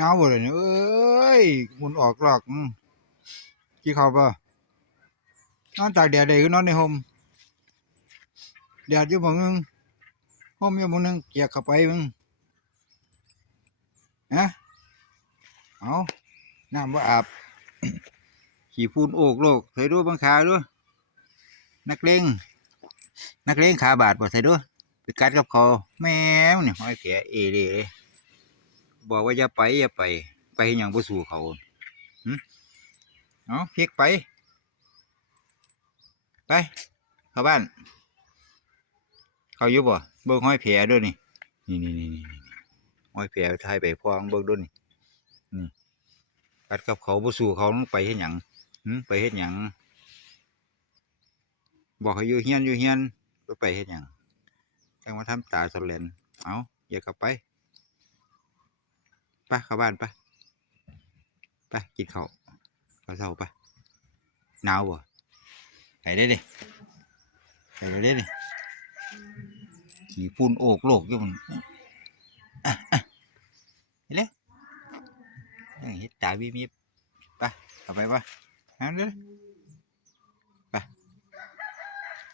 เงาบ่เลยเนี่ยเอ้ยหมุนออกหลอกกี่เขาป่ะนอนตากแดดได้คือนอนในห่มแดดอยู่บ่มึงห่มอยู่บ่นึงเกียกเข้าไปมึงฮะเอาน้ำว่าอาบขี้ฝุ่นโอกโลกใส่ดูบังขาดูนักเลงนักเลงขาบาดบ่ใส่ดูไปกัดกับเขาแมวเนี่ยห้อยแผลเอเล่เลยบอกว่าอย่าไปอย่าไปไปเฮ็ดหยังบ่สู้เขาหึเอาพลิกไปไปเข้าบ้านเขาอยู่บ่เบิ่งห้อยแผลด้วยนี่นี่ห้อยแผลทายไปพองเบิ่งด้วยนี่นี่กัดกับเขาบ่สู้เขาต้องไปเฮ็ดหยังไปเฮ็ดหยังบอกให้อยู่เฮียนอยู่เฮียนไปเฮ็ดหยังจังมาทำตาสแลนเอาอย่ากลับไปไปเข้าบ้านไปกินข้าวข้าวเช้าไปหนาวบ่ไปได้ดิไปได้ดิขี้ฝุ่นโอกโลกอยู่มันเห็นเลยเฮ็ดตาบีบไปเข้าไปเอาเด้อไป